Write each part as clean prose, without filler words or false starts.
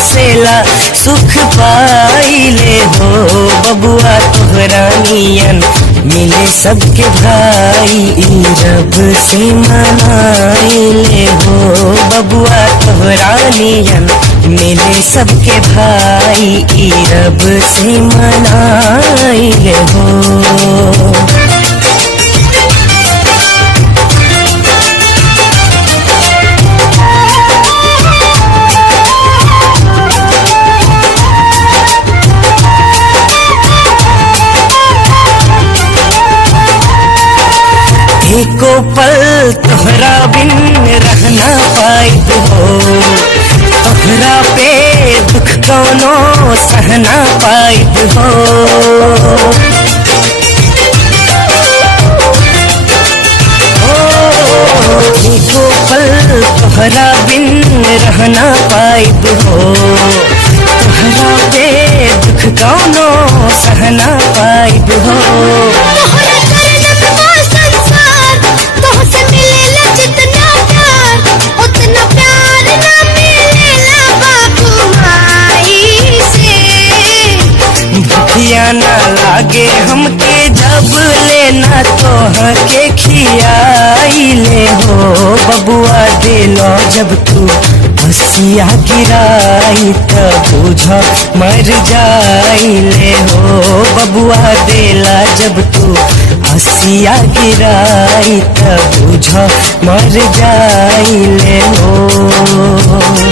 बसेला सुख पाइले हो बबुआ तोहरा नियन मिले सबके भाई ई रब से मनाइले हो बबुआ तोहरा नियन मिले सबके भाई ई रब से मनाइले हो। एको पल तोहरा बिन रहना पाइब हो तोहरा पे दुख कौनो सहना पाइब हो। एको पल तोहरा बिन रहना पाइब हो तोहरा पे दुख कौनो सहना पाइब हो। ना लागे हमके जब लेना तोह के खियाइले हो बबुआ दिलो जब तू हंसिया गिराई तब बुझ मर जाइले हो बबुआ दिला जब तू हंसिया गिराई तब बुझ मर जाइले हो।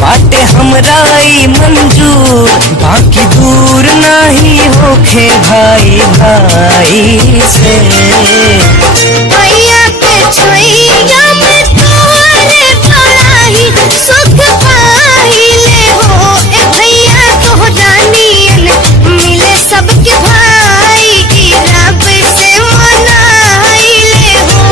बाटे हमराई मंजूर बाकी दूर नहीं होखे भाई भाई से भैया के छोइया में तोहरे भलाई सुख पाइले हो ए भैया तोहरा नियन मिले सबके भाई ई रब से मनाइले हो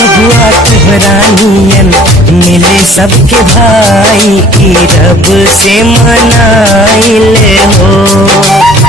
बबुआ तोहरा नियन मिले सबके भाई ई रब से मनाइले हो।